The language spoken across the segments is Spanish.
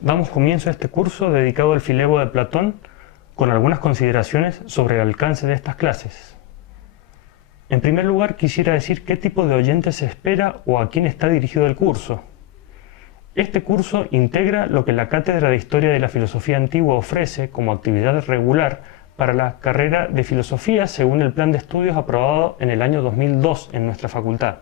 Damos comienzo a este curso dedicado al Filebo de Platón con algunas consideraciones sobre el alcance de estas clases. En primer lugar, quisiera decir qué tipo de oyente se espera o a quién está dirigido el curso. Este curso integra lo que la Cátedra de Historia de la Filosofía Antigua ofrece como actividad regular para la carrera de Filosofía según el plan de estudios aprobado en el año 2002 en nuestra facultad.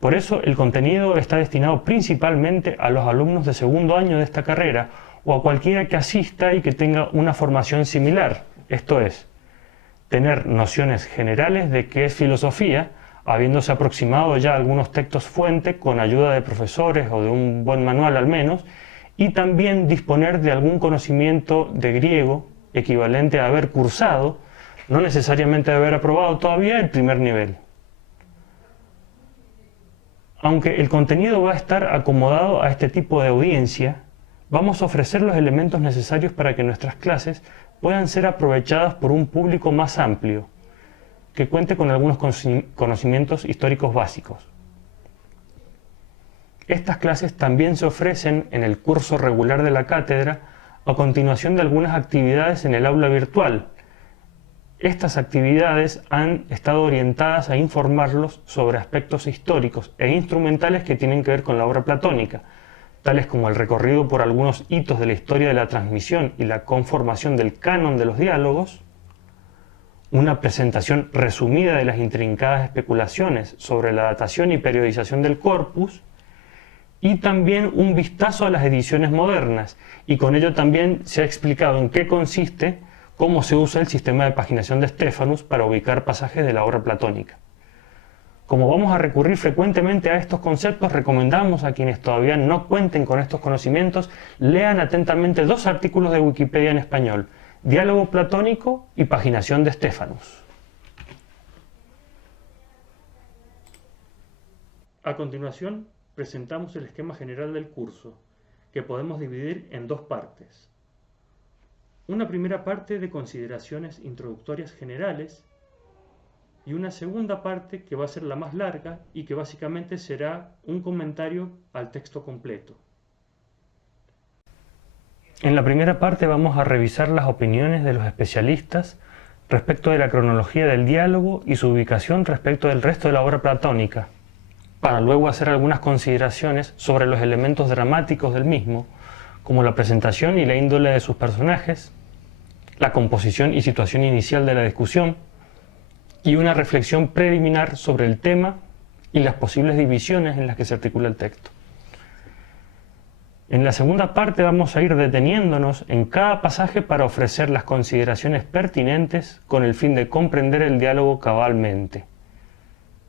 Por eso el contenido está destinado principalmente a los alumnos de segundo año de esta carrera o a cualquiera que asista y que tenga una formación similar, esto es, tener nociones generales de qué es filosofía, habiéndose aproximado ya a algunos textos fuente con ayuda de profesores o de un buen manual al menos, y también disponer de algún conocimiento de griego equivalente a haber cursado, no necesariamente haber aprobado todavía el primer nivel. Aunque el contenido va a estar acomodado a este tipo de audiencia, vamos a ofrecer los elementos necesarios para que nuestras clases puedan ser aprovechadas por un público más amplio, que cuente con algunos conocimientos históricos básicos. Estas clases también se ofrecen en el curso regular de la cátedra a continuación de algunas actividades en el aula virtual. Estas actividades han estado orientadas a informarlos sobre aspectos históricos e instrumentales que tienen que ver con la obra platónica, tales como el recorrido por algunos hitos de la historia de la transmisión y la conformación del canon de los diálogos, una presentación resumida de las intrincadas especulaciones sobre la datación y periodización del corpus, y también un vistazo a las ediciones modernas, y con ello también se ha explicado en qué consiste, cómo se usa el sistema de paginación de Stephanus para ubicar pasajes de la obra platónica. Como vamos a recurrir frecuentemente a estos conceptos, recomendamos a quienes todavía no cuenten con estos conocimientos, lean atentamente dos artículos de Wikipedia en español, Diálogo platónico y Paginación de Stephanus. A continuación, presentamos el esquema general del curso, que podemos dividir en dos partes. Una primera parte de consideraciones introductorias generales y una segunda parte que va a ser la más larga y que básicamente será un comentario al texto completo. En la primera parte vamos a revisar las opiniones de los especialistas respecto de la cronología del diálogo y su ubicación respecto del resto de la obra platónica, para luego hacer algunas consideraciones sobre los elementos dramáticos del mismo, como la presentación y la índole de sus personajes, la composición y situación inicial de la discusión, y una reflexión preliminar sobre el tema y las posibles divisiones en las que se articula el texto. En la segunda parte vamos a ir deteniéndonos en cada pasaje para ofrecer las consideraciones pertinentes con el fin de comprender el diálogo cabalmente.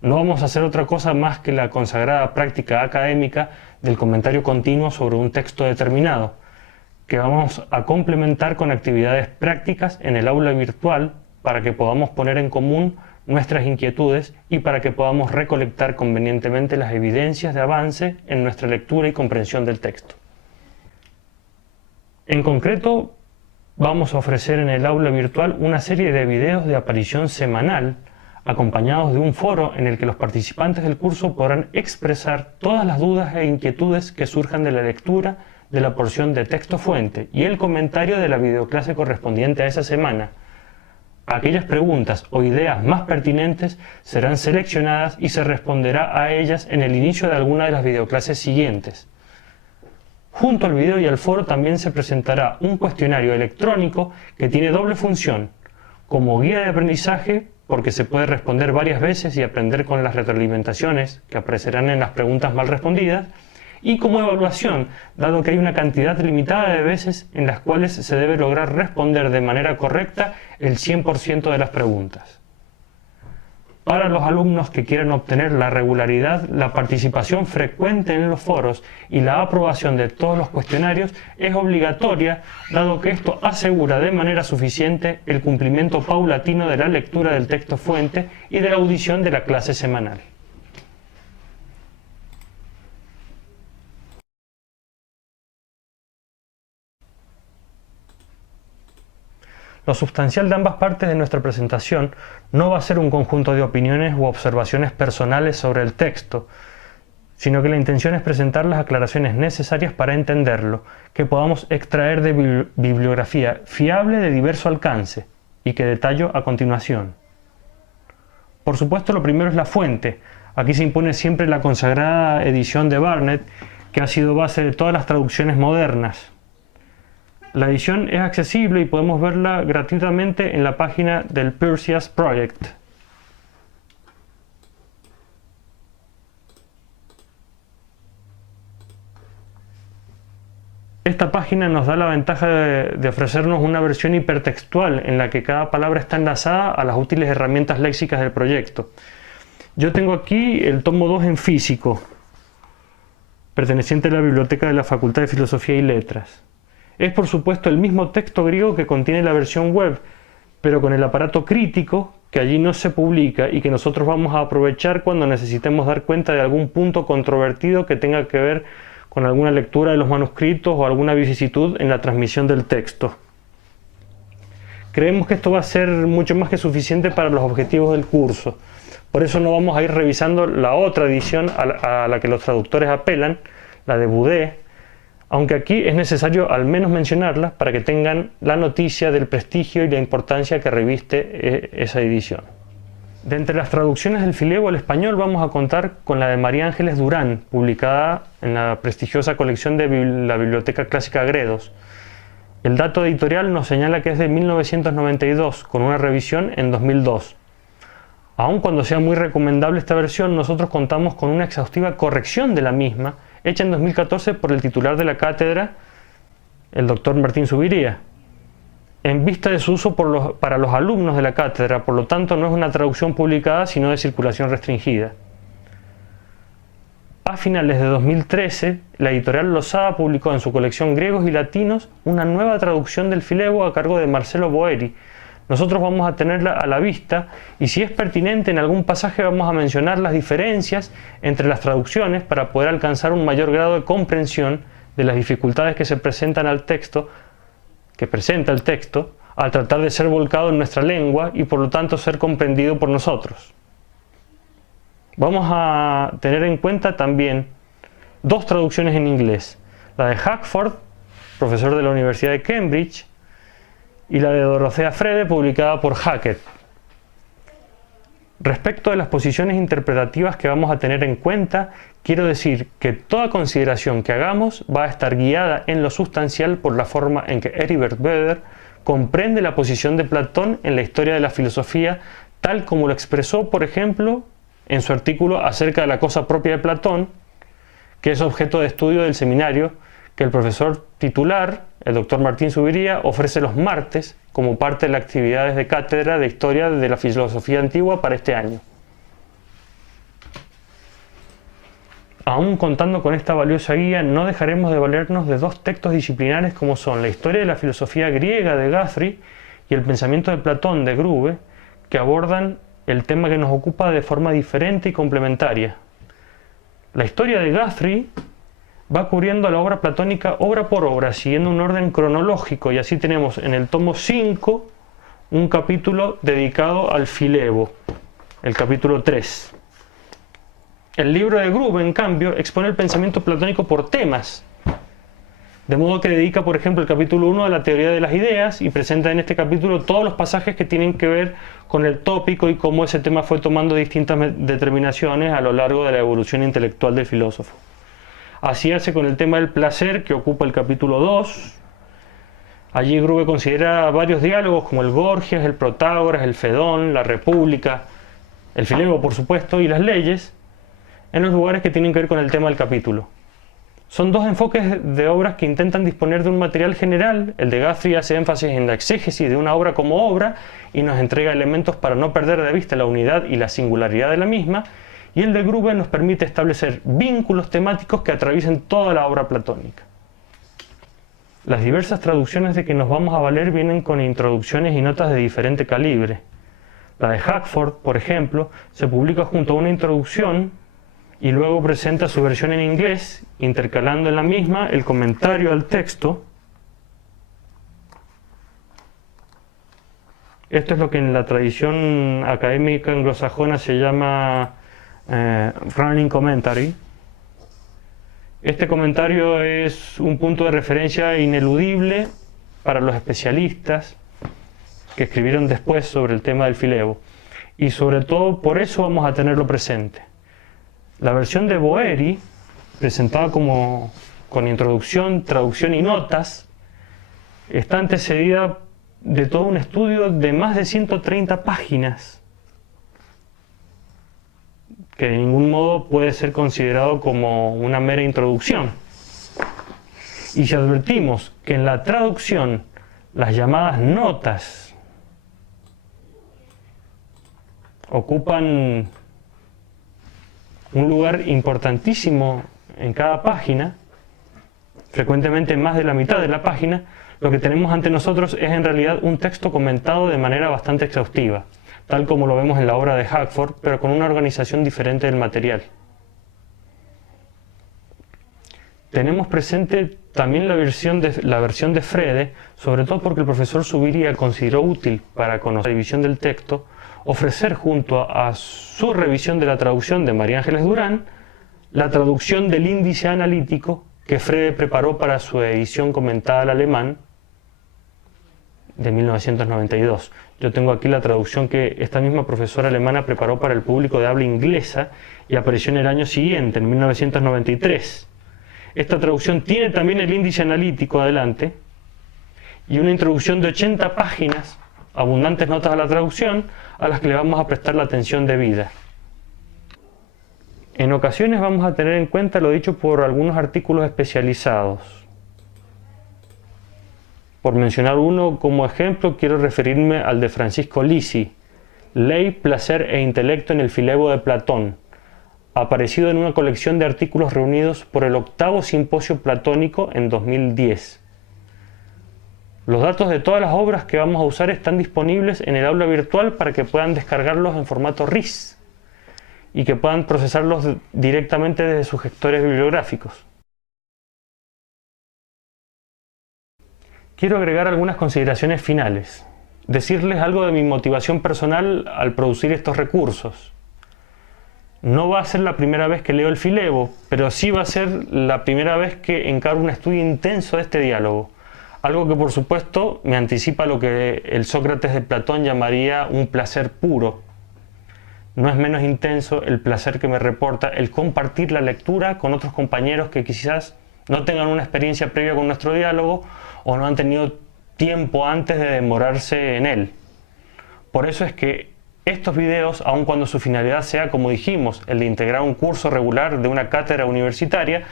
No vamos a hacer otra cosa más que la consagrada práctica académica del comentario continuo sobre un texto determinado, que vamos a complementar con actividades prácticas en el aula virtual para que podamos poner en común nuestras inquietudes y para que podamos recolectar convenientemente las evidencias de avance en nuestra lectura y comprensión del texto. En concreto, vamos a ofrecer en el aula virtual una serie de videos de aparición semanal acompañados de un foro en el que los participantes del curso podrán expresar todas las dudas e inquietudes que surjan de la lectura de la porción de texto fuente y el comentario de la videoclase correspondiente a esa semana. Aquellas preguntas o ideas más pertinentes serán seleccionadas y se responderá a ellas en el inicio de alguna de las videoclases siguientes. Junto al video y al foro también se presentará un cuestionario electrónico que tiene doble función, como guía de aprendizaje, porque se puede responder varias veces y aprender con las retroalimentaciones que aparecerán en las preguntas mal respondidas, y como evaluación, dado que hay una cantidad limitada de veces en las cuales se debe lograr responder de manera correcta el 100% de las preguntas. Para los alumnos que quieran obtener la regularidad, la participación frecuente en los foros y la aprobación de todos los cuestionarios es obligatoria, dado que esto asegura de manera suficiente el cumplimiento paulatino de la lectura del texto fuente y de la audición de la clase semanal. Lo sustancial de ambas partes de nuestra presentación no va a ser un conjunto de opiniones u observaciones personales sobre el texto, sino que la intención es presentar las aclaraciones necesarias para entenderlo, que podamos extraer de bibliografía fiable de diverso alcance y que detallo a continuación. Por supuesto, lo primero es la fuente. Aquí se impone siempre la consagrada edición de Barnett, que ha sido base de todas las traducciones modernas. La edición es accesible y podemos verla gratuitamente en la página del Perseus Project. Esta página nos da la ventaja de ofrecernos una versión hipertextual en la que cada palabra está enlazada a las útiles herramientas léxicas del proyecto. Yo tengo aquí el tomo 2 en físico, perteneciente a la biblioteca de la Facultad de Filosofía y Letras. Es por supuesto el mismo texto griego que contiene la versión web, pero con el aparato crítico que allí no se publica y que nosotros vamos a aprovechar cuando necesitemos dar cuenta de algún punto controvertido que tenga que ver con alguna lectura de los manuscritos o alguna vicisitud en la transmisión del texto. Creemos que esto va a ser mucho más que suficiente para los objetivos del curso. Por eso no vamos a ir revisando la otra edición a la que los traductores apelan, la de Boudet, aunque aquí es necesario al menos mencionarla para que tengan la noticia del prestigio y la importancia que reviste esa edición. De entre las traducciones del Filebo al español vamos a contar con la de María Ángeles Durán, publicada en la prestigiosa colección de la Biblioteca Clásica Gredos. El dato editorial nos señala que es de 1992, con una revisión en 2002. Aun cuando sea muy recomendable esta versión, nosotros contamos con una exhaustiva corrección de la misma, hecha en 2014 por el titular de la cátedra, el doctor Martín Zuviría, en vista de su uso para los alumnos de la cátedra. Por lo tanto, no es una traducción publicada, sino de circulación restringida. A finales de 2013, la editorial Losada publicó en su colección Griegos y Latinos una nueva traducción del Filebo a cargo de Marcelo Boeri. Nosotros vamos a tenerla a la vista y, si es pertinente, en algún pasaje vamos a mencionar las diferencias entre las traducciones para poder alcanzar un mayor grado de comprensión de las dificultades que se presentan al texto, que presenta el texto, al tratar de ser volcado en nuestra lengua y por lo tanto ser comprendido por nosotros. Vamos a tener en cuenta también dos traducciones en inglés, la de Hackford, profesor de la Universidad de Cambridge, y la de Dorothea Frede, publicada por Hackett. Respecto de las posiciones interpretativas que vamos a tener en cuenta, quiero decir que toda consideración que hagamos va a estar guiada en lo sustancial por la forma en que Heribert Böder comprende la posición de Platón en la historia de la filosofía, tal como lo expresó, por ejemplo, en su artículo acerca de la cosa propia de Platón, que es objeto de estudio del seminario que el profesor titular, el doctor Martín Zuviría, ofrece los martes como parte de las actividades de cátedra de Historia de la Filosofía Antigua para este año. Aún contando con esta valiosa guía, no dejaremos de valernos de dos textos disciplinares como son la Historia de la Filosofía Griega de Guthrie y el Pensamiento de Platón de Grube, que abordan el tema que nos ocupa de forma diferente y complementaria. La historia de Guthrie va cubriendo la obra platónica obra por obra, siguiendo un orden cronológico, y así tenemos en el tomo 5 un capítulo dedicado al Filebo, el capítulo 3. El libro de Grube, en cambio, expone el pensamiento platónico por temas, de modo que dedica, por ejemplo, el capítulo 1 a la teoría de las ideas y presenta en este capítulo todos los pasajes que tienen que ver con el tópico y cómo ese tema fue tomando distintas determinaciones a lo largo de la evolución intelectual del filósofo. Así hace con el tema del placer, que ocupa el capítulo 2. Allí Grube considera varios diálogos como el Gorgias, el Protágoras, el Fedón, la República, el Filebo, por supuesto, y las leyes, en los lugares que tienen que ver con el tema del capítulo. Son dos enfoques de obras que intentan disponer de un material general. El de Guthrie hace énfasis en la exégesis de una obra como obra y nos entrega elementos para no perder de vista la unidad y la singularidad de la misma, y el de Grube nos permite establecer vínculos temáticos que atraviesen toda la obra platónica. Las diversas traducciones de que nos vamos a valer vienen con introducciones y notas de diferente calibre. La de Hackford, por ejemplo, se publica junto a una introducción y luego presenta su versión en inglés, intercalando en la misma el comentario al texto. Esto es lo que en la tradición académica anglosajona se llama running commentary, Este comentario es un punto de referencia ineludible para los especialistas que escribieron después sobre el tema del Filebo. Y sobre todo por eso vamos a tenerlo presente. La versión de Boeri, presentada con introducción, traducción y notas, está antecedida de todo un estudio de más de 130 páginas, que de ningún modo puede ser considerado como una mera introducción. Y si advertimos que en la traducción las llamadas notas ocupan un lugar importantísimo en cada página, frecuentemente más de la mitad de la página, lo que tenemos ante nosotros es en realidad un texto comentado de manera bastante exhaustiva, tal como lo vemos en la obra de Hackford, pero con una organización diferente del material. Tenemos presente también la versión de Frede, sobre todo porque el profesor Zuviría consideró útil para conocer la división del texto, ofrecer junto a su revisión de la traducción de María Ángeles Durán, la traducción del índice analítico que Frede preparó para su edición comentada al alemán de 1992. Yo tengo aquí la traducción que esta misma profesora alemana preparó para el público de habla inglesa y apareció en el año siguiente, en 1993. Esta traducción tiene también el índice analítico adelante y una introducción de 80 páginas, abundantes notas a la traducción, a las que le vamos a prestar la atención debida. En ocasiones vamos a tener en cuenta lo dicho por algunos artículos especializados. Por mencionar uno como ejemplo, quiero referirme al de Francisco Lisi, Ley, Placer e Intelecto en el Filebo de Platón, aparecido en una colección de artículos reunidos por el 8º Simposio Platónico en 2010. Los datos de todas las obras que vamos a usar están disponibles en el aula virtual para que puedan descargarlos en formato RIS y que puedan procesarlos directamente desde sus gestores bibliográficos. Quiero agregar algunas consideraciones finales, decirles algo de mi motivación personal al producir estos recursos. No va a ser la primera vez que leo el Filebo, pero sí va a ser la primera vez que encaro un estudio intenso de este diálogo, algo que por supuesto me anticipa lo que el Sócrates de Platón llamaría un placer puro. No es menos intenso el placer que me reporta el compartir la lectura con otros compañeros que quizás no tengan una experiencia previa con nuestro diálogo o no han tenido tiempo antes de demorarse en él. Por eso es que estos videos, aun cuando su finalidad sea, como dijimos, el de integrar un curso regular de una cátedra universitaria,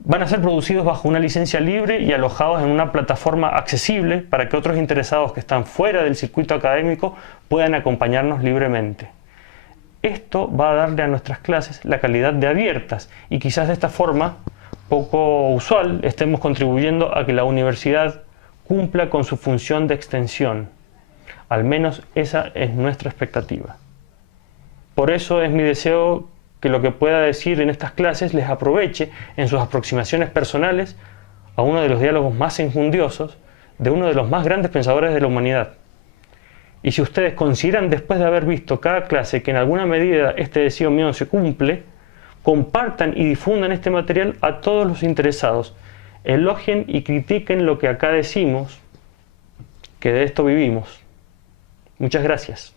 van a ser producidos bajo una licencia libre y alojados en una plataforma accesible para que otros interesados que están fuera del circuito académico puedan acompañarnos libremente. Esto va a darle a nuestras clases la calidad de abiertas y quizás de esta forma, poco usual, estemos contribuyendo a que la universidad cumpla con su función de extensión. Al menos esa es nuestra expectativa. Por eso es mi deseo que lo que pueda decir en estas clases les aproveche en sus aproximaciones personales a uno de los diálogos más enjundiosos de uno de los más grandes pensadores de la humanidad. Y si ustedes consideran, después de haber visto cada clase, que en alguna medida este deseo mío se cumple, compartan y difundan este material a todos los interesados. Elogien y critiquen lo que acá decimos, que de esto vivimos. Muchas gracias.